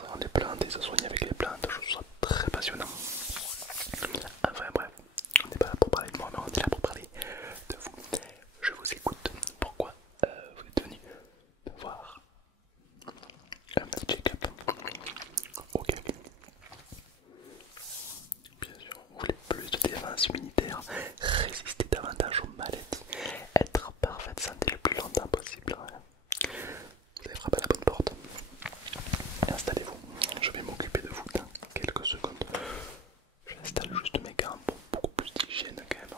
concernant les plantes et se soigner avec les plantes, je trouve ça très passionnant. Enfin bref, on n'est pas là pour parler de moi, mais on est là pour parler de vous. Je vous écoute. Pourquoi vous êtes venu me voir? Un petit check-up. Ok, ok. Bien sûr, vous voulez plus de défense immunitaire, résister davantage aux maladies, être en parfaite santé le plus longtemps possible. Vous avez frappé à la bonne porte. Installez-vous, je vais m'occuper de vous dans quelques secondes. J'installe juste mes gants pour beaucoup plus d'hygiène quand même.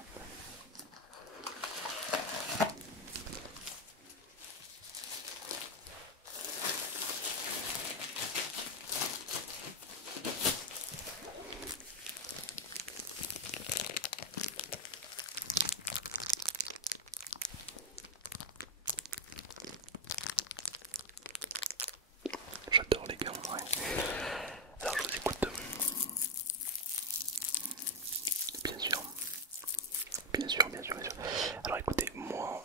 J'adore les gants, ouais. Alors je vous écoute. Bien sûr, bien sûr, bien sûr, bien sûr. Alors écoutez, moi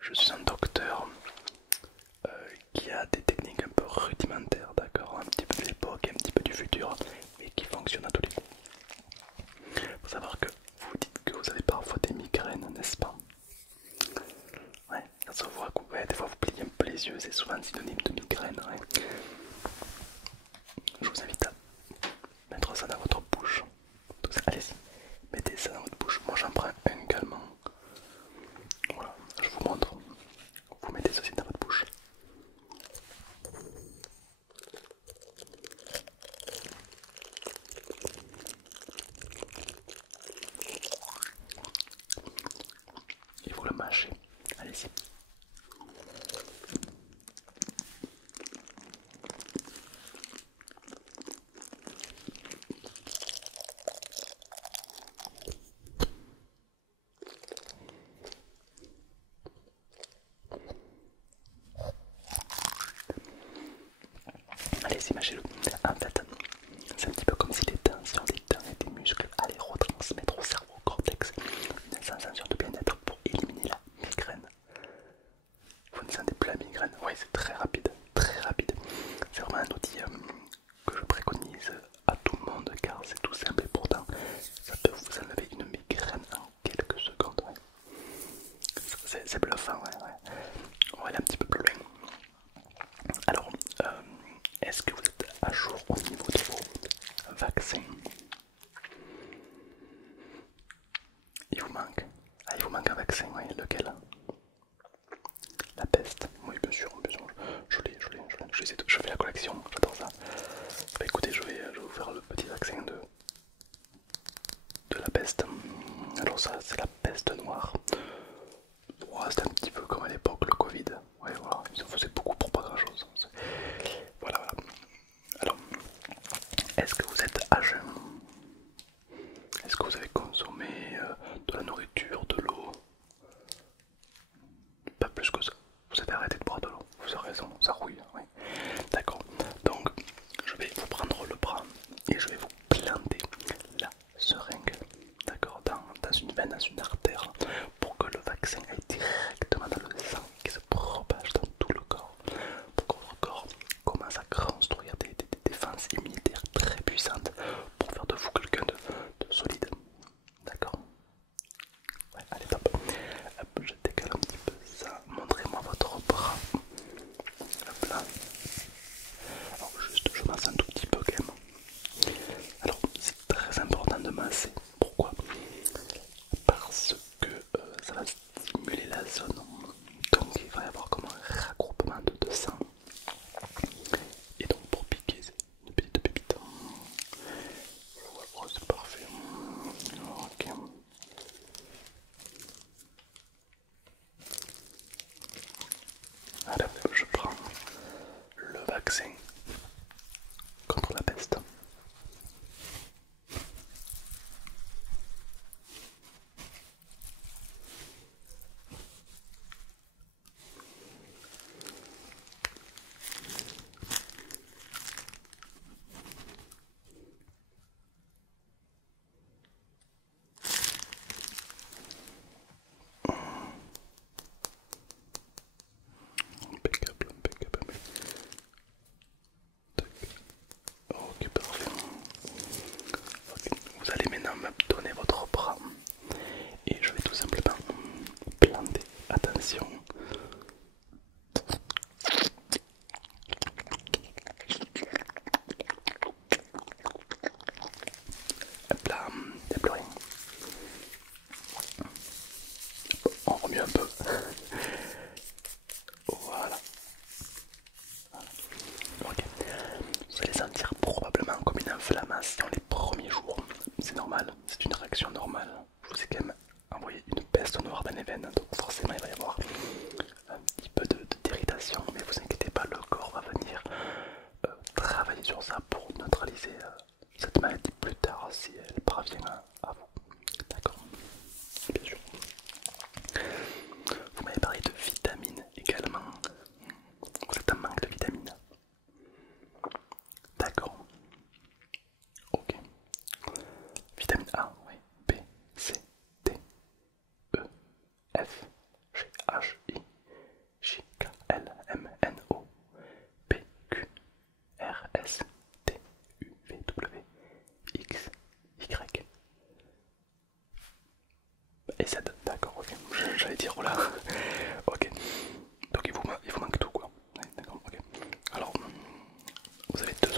je suis un docteur qui a des techniques un peu rudimentaires, d'accord, un petit peu de l'époque et un petit peu du futur, mais qui fonctionnent à tous les coups. Faut savoir que vous dites que vous avez parfois des migraines, n'est-ce pas? Ouais, ça se voit que ouais, des fois vous pliez un peu les yeux, c'est souvent synonyme de migraine. Ouais. Je vous invite à mettre ça dans votre bouche. Allez-y, mettez ça dans votre bouche. Moi j'en prends un également. Voilà, je vous montre. Vous mettez ceci dans votre bouche. Et vous le mâchez. Allez-y. Allez-y, mâchez-le. En fait, c'est un petit peu comme si les tensions des dents et des muscles allaient retransmettre au cerveau cortex une sensation de bien-être pour éliminer la migraine. Vous ne sentez plus la migraine? Oui, c'est très rapide, très rapide. C'est vraiment un outil que je préconise à tout le monde car c'est tout simple et pourtant ça peut vous enlever une migraine en quelques secondes. Ouais. C'est bluffant, ouais, ouais. On va aller un petit peu plus loin. Alors, est-ce que vous êtes à jour au niveau de vos vaccins? Il vous manque. Ah, il vous manque un vaccin, oui, lequel? La peste, oui, bien sûr, bien sûr. Je fais la collection, j'adore ça. Bah écoutez, je vais vous faire le petit vaccin de la peste. Alors ça, c'est la peste noire. Ouais, c'était un petit peu comme à l'époque, le Covid. Ouais, voilà, ils en faisaient beaucoup pour pas grand chose. Voilà, voilà. Alors, est-ce que vous êtes à jeun? Est-ce que vous avez consommé de la nourriture, de l'eau? Pas plus que ça. Vous avez arrêté de boire de l'eau. Vous avez raison, ça rouille. Oui. D'accord. Donc, je vais vous prendre le bras et je vais vous planter la seringue. D'accord, dans une veine, dans une artère, pour que le vaccin aille directement dans le sang qui se propage dans tout le corps. Pour que votre corps commence à construire des défenses immunitaires très puissantes pour faire de vous quelqu'un de solide. D'accord. Ouais, allez, top. Hop, je décale un petit peu ça. Montrez-moi votre bras. Hop là.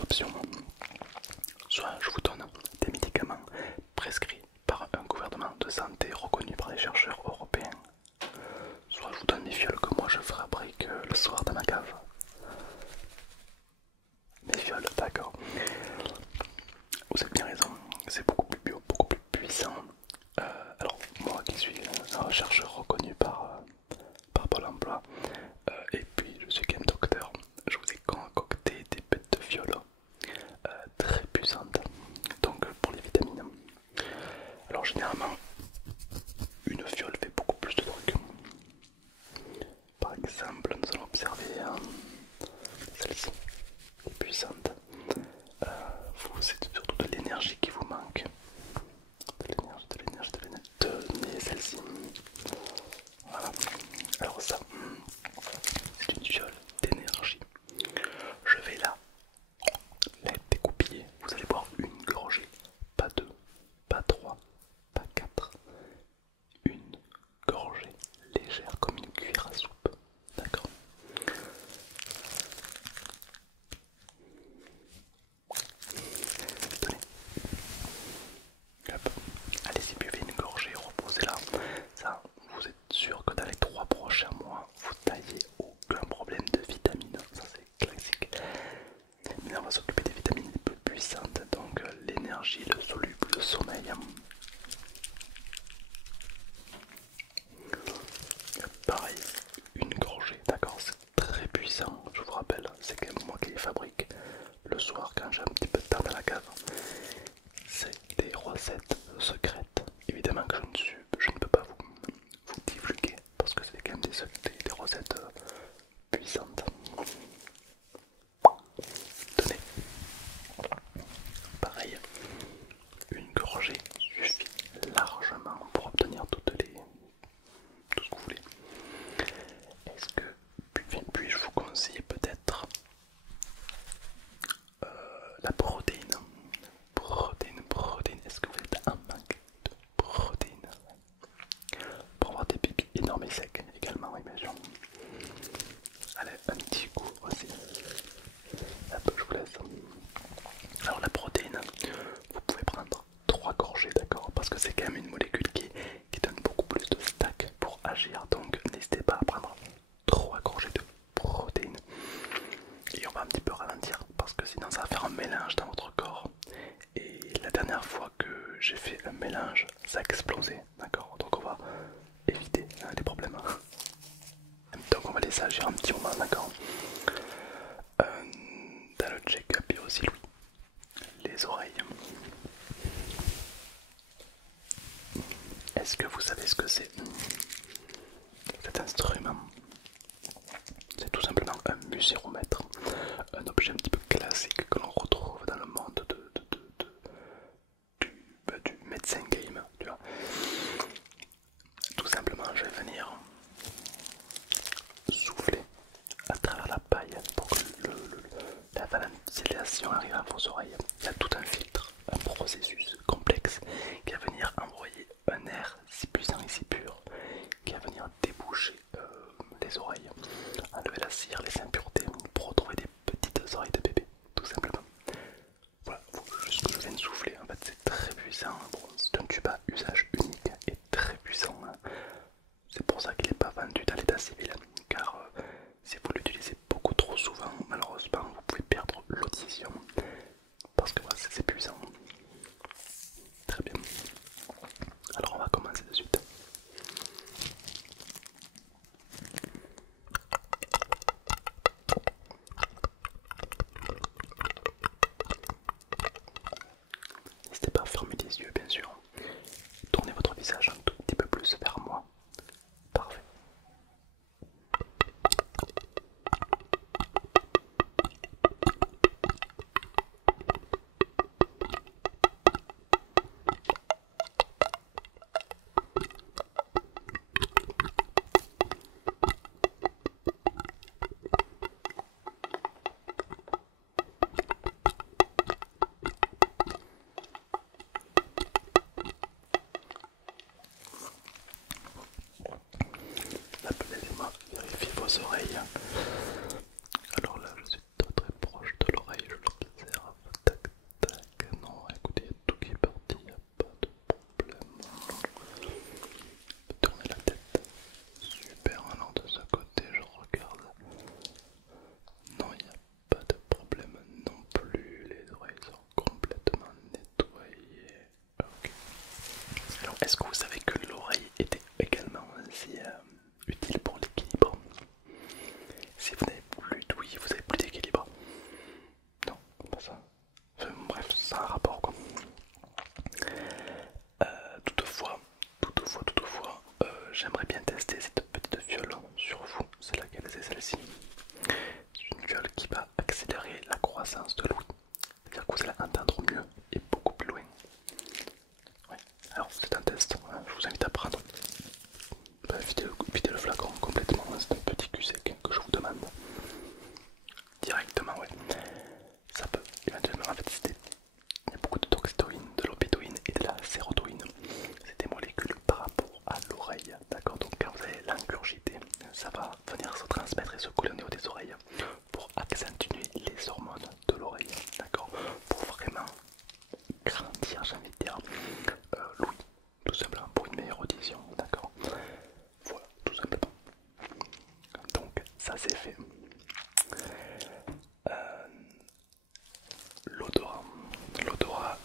options. Soit je vous donne des médicaments prescrits par un gouvernement de santé reconnu par les chercheurs européens, soit je vous donne mes fioles que moi je fabrique le soir dans ma cave. Mes fioles, d'accord. Vous avez bien raison, c'est beaucoup plus bio, beaucoup plus puissant. Alors moi qui suis un chercheur reconnu par Pôle emploi, et puis je suis quand même docteur, je vous ai concocté des bêtes de fioles très puissantes, donc pour les vitamines. Alors généralement, une fiole fait beaucoup plus de trucs. Par exemple, nous allons observer celle-ci, qui est puissante. C'est surtout de l'énergie qui vous manque. De l'énergie. Tenez celle-ci. Voilà. Alors ça, c'est une fiole d'énergie. Je vais là la découpiller. Vous allez boire une gorgée, pas deux, pas trois, pas quatre. Une gorgée légère comme une cuillère à soupe. D'accord. Tenez. Hop. Allez-y, buvez une gorgée, reposez-la. Ça, vous êtes sûr que dans les 3 prochains mois, vous n'ayez aucun problème de vitamines. Ça, c'est classique. Maintenant, on va s'occuper des vitamines les plus puissantes, donc l'énergie, le soluble, le sommeil. Pareil, une gorgée, d'accord, c'est très puissant, je vous rappelle, c'est quand même moi qui les fabrique le soir quand j'ai un petit peu de temps dans la cave. C'est des recettes secrètes, évidemment que je ne peux pas vous divulguer parce que c'est quand même des recettes puissantes. Tenez, pareil, une gorgée suffit largement pour obtenir tout ce que vous voulez. Est-ce que puis-je vous conseiller peut-être la protéine? Protéine, est-ce que vous êtes en manque de protéines? Pour avoir des pics énormes et secs également, oui, bien sûr. Allez, un petit coup aussi. Hop, je vous laisse. Alors la protéine, vous pouvez prendre 3 gorgées, d'accord? Parce que c'est quand même une molécule qui donne beaucoup plus de stack pour agir. Donc n'hésitez pas à prendre 3 gorgées de protéines. Et on va un petit peu ralentir parce que sinon ça va faire un mélange dans votre corps. Et la dernière fois que j'ai fait un mélange, ça a explosé, d'accord? Donc on va éviter les problèmes. Donc on va laisser agir un petit moment, d'accord? Dans le check-up, il y a aussi les oreilles. Est-ce que vous savez ce que c'est cet instrument? C'est tout simplement un muséromètre, un objet un petit peu classique que l'on retrouve dans le monde du médecin game, tu vois. Tout simplement, je vais venir souffler à travers la paille pour que la ventilation arrive à vos oreilles. Il y a tout un filtre, un processus complexe qui va venir envoyer un air si puissant et si pur qui va venir déboucher les oreilles, enlever la cire, les impuretés pour retrouver des petites oreilles de bébé, tout simplement. Voilà, juste que je viens de souffler, en fait c'est très puissant. Bon, c'est un tube à usage unique et très puissant. C'est pour ça qu'il n'est pas vendu dans l'état civil, car si vous l'utilisez beaucoup trop souvent, malheureusement vous pouvez perdre l'audition, parce que voilà, c'est puissant. Très bien. Alors on va commencer de suite. N'hésitez pas à fermer les yeux, bien sûr. Tournez votre visage un tout petit peu plus vers moi. Parfait. Laissez-moi vérifier vos oreilles. Alors là, je suis très proche de l'oreille, je l'observe. qui va accélérer la croissance de l'ouïe. C'est-à-dire que vous allez entendre mieux et beaucoup plus loin. Ouais. Alors c'est un test, hein. Je vous invite à prendre. Videz le flacon complètement, hein. C'est un petit cul sec que je vous demande. Directement, ouais. Ça peut éventuellement, en fait, il y a beaucoup de toxitoïne, de l'opétoïne et de la sérotonine. C'est des molécules par rapport à l'oreille, d'accord? Donc quand vous allez l'ingurgiter, ça va venir se transmettre et se coller au niveau des oreilles pour accentuer les hormones de l'oreille, d'accord? Pour vraiment grandir, j'ai envie de dire, l'ouïe, tout simplement pour une meilleure audition, d'accord? Voilà, tout simplement. Donc ça c'est fait. L'odorat,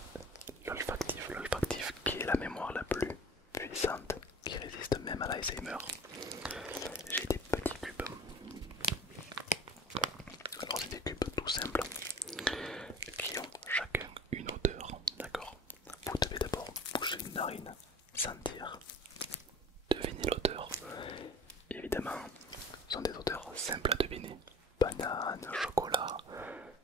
l'olfactif qui est la mémoire la plus puissante, qui résiste même à l'Alzheimer. J'ai des petits cubes. Alors c'est des cubes tout simples qui ont chacun une odeur, d'accord? Vous devez d'abord boucher une narine, sentir, deviner l'odeur. Évidemment, ce sont des odeurs simples à deviner. Banane, chocolat,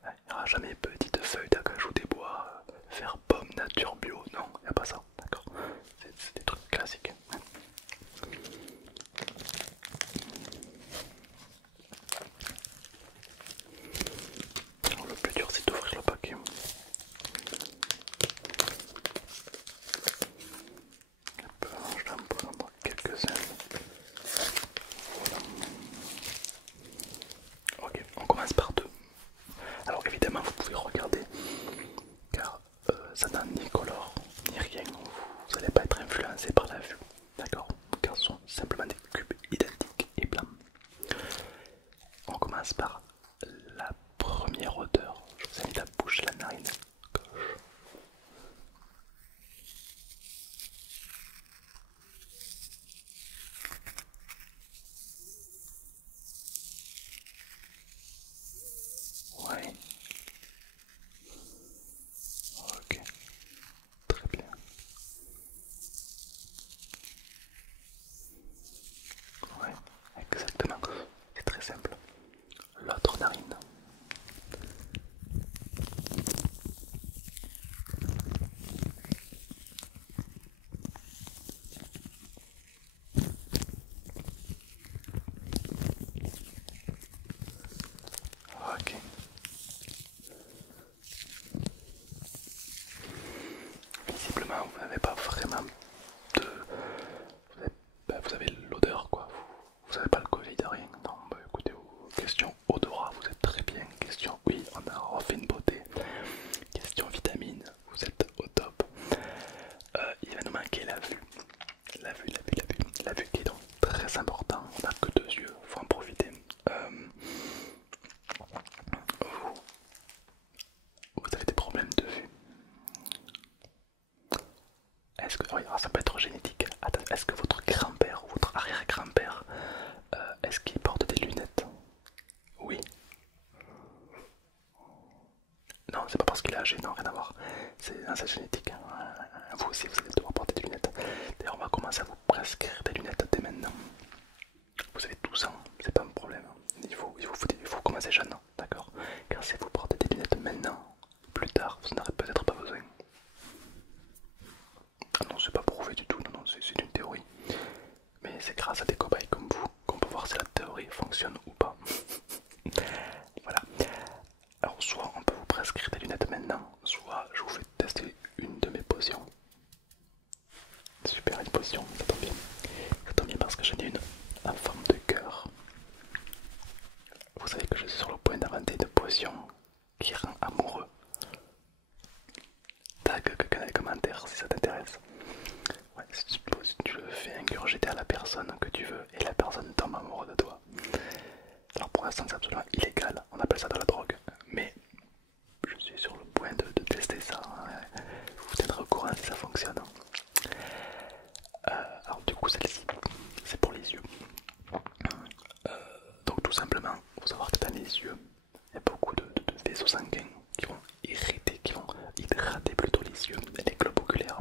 il n'y aura jamais petite feuille d'acajou des bois, faire pomme nature bio, non, il n'y a pas ça, d'accord? C'est des trucs classiques. Alors, le plus dur c'est d'ouvrir le paquet. Je vais en prendre quelques-uns. Voilà. Ok, on commence par deux. Alors évidemment vous pouvez regarder car ça n'a ni colore ni rien. Vous n'allez pas être influencé par la vue. D'accord? Car ce sont simplement des cubes identiques et blancs. On commence par la première odeur. Je vous invite à boucher la narine gauche. Ouais. Ok. Très bien. Ouais, exactement. C'est très simple. L'autre narine. Ok. Visiblement, vous n'avez pas vraiment de... Vous avez l'odeur, quoi. Vous n'avez pas le Covid, rien. Non, bah écoutez, question odorat, vous êtes très bien. Question, oui, on a refait une beauté. Question vitamine, vous êtes au top. Il va nous manquer la vue. La vue, la vue, la vue. La vue qui est donc très important. On n'a que deux yeux, faut en profiter. Vous avez des problèmes de vue. Est-ce que, oui, alors ça peut être génétique. Attends, est-ce que votre grand-père ou votre arrière-grand-père, est-ce qu'il porte des lunettes? Oui. Non, c'est pas parce qu'il est âgé, non, rien à voir. C'est génétique. Vous aussi, vous allez devoir porter des lunettes. D'ailleurs, on va commencer à vous prescrire des lunettes dès maintenant. Vous avez 12 ans, c'est pas un problème. Il faut commencer jeune, d'accord? Car si vous portez des lunettes maintenant, plus tard, vous n'aurez peut-être pas besoin. Ah non, c'est pas prouvé du tout, non, non, c'est une théorie. Mais c'est grâce à des cobayes comme vous qu'on peut voir si la théorie fonctionne ou pas. Voilà. Alors, soit on peut vous prescrire des lunettes maintenant, soit je vous fais tester une de mes potions. Super, une potion, ça tombe bien. Ça tombe bien parce que j'en ai une en forme de cœur. Vous savez que je suis sur le point d'inventer une potion qui rend amoureux. Tag quelqu'un dans les commentaires si ça t'intéresse. Ouais, si tu le fais ingurgiter à la personne que tu veux et la personne tombe amoureuse de toi. Alors pour l'instant c'est absolument illégal, on appelle ça de la drogue. Mais je suis sur le point de tester ça. Vous tiendrez au courant si ça fonctionne. Alors du coup celle-ci, c'est pour les yeux. Donc tout simplement, il faut savoir que dans les yeux, il y a beaucoup de vaisseaux sanguins qui vont hydrater plutôt les yeux, les globes oculaires.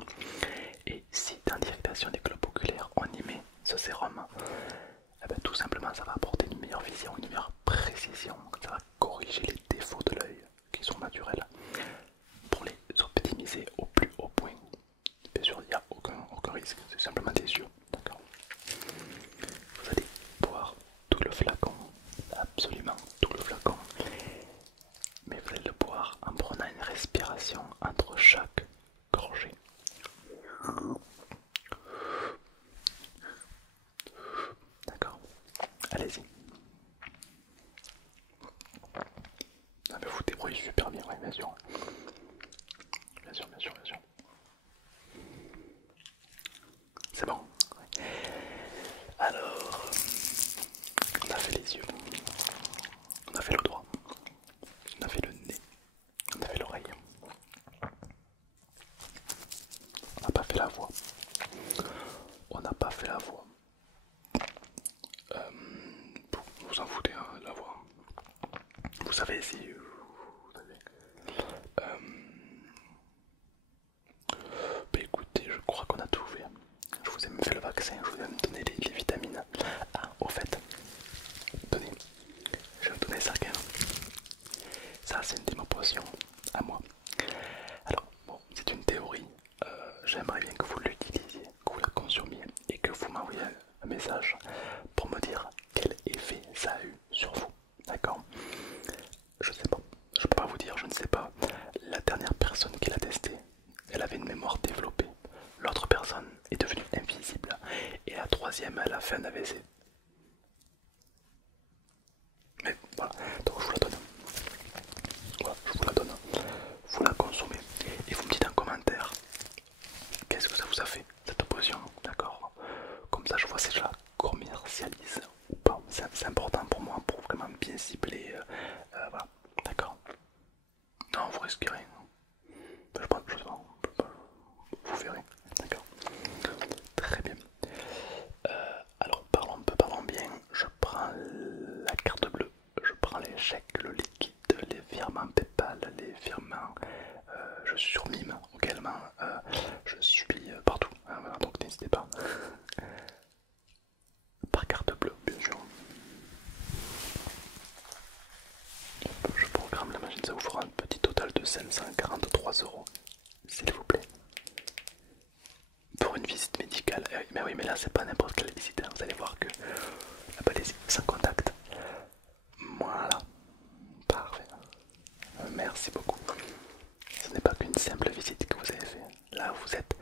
Et si dans l'irritation des globes oculaires on y met ce sérum, eh ben, tout simplement ça va apporter une meilleure vision, une meilleure précision, ça va corriger respiration entre chaque gorgée. D'accord. Allez-y. Ah mais vous débrouillez super bien, oui, bien sûr. Bien sûr, bien sûr, bien sûr. C'est bon. Ouais. Alors, on a fait les yeux, on a fait le doigt, on a fait le nez, on a fait l'oreille. On n'a pas fait la voix. On n'a pas fait la voix. Vous en foutez, hein, la voix. Vous savez si vous savez. Bah écoutez, je crois qu'on a tout fait. Je vous ai même fait le vaccin, je vous ai même donné les vitamines. Ah, au fait, tenez, je vais vous donner ça quand même. Ça, c'est une de mes potions à moi. Alors, bon, c'est une théorie. J'aimerais bien que vous l'utilisiez, que vous la consommiez et que vous m'envoyiez un message pour me dire quel effet ça a eu sur vous. D'accord? Je sais pas. Je peux pas vous dire, je ne sais pas. La dernière personne qui l'a testé, elle avait une mémoire développée. L'autre personne est devenue invisible. Et la troisième, elle a fait un AVC. Mais voilà, donc je vous la donne. Voilà, je vous la donne. Vous la consommez. Et vous me dites en commentaire qu'est-ce que ça vous a fait, cette potion, d'accord? Comme ça je vois si je la commercialise ou pas. C'est important pour moi pour vraiment bien cibler. Voilà, d'accord? Non, vous risquez rien. Je pense, je sais pas, vous verrez, d'accord? Très bien. Alors parlons bien. Je prends la carte bleue, je prends les chèques, le liquide, les virements PayPal, les virements. Je suis sur Mime également. Je suis partout. Hein, voilà, donc n'hésitez pas. Par carte bleue, bien sûr. Je programme la machine, ça vous fera un petit total de 543 €, s'il vous plaît. Pour une visite médicale. Mais oui, mais là c'est pas n'importe quelle visite, hein. Vous allez voir que là-bas les sans contact. Voilà, parfait. Merci beaucoup. Ce n'est pas qu'une simple visite que vous avez fait. Là vous êtes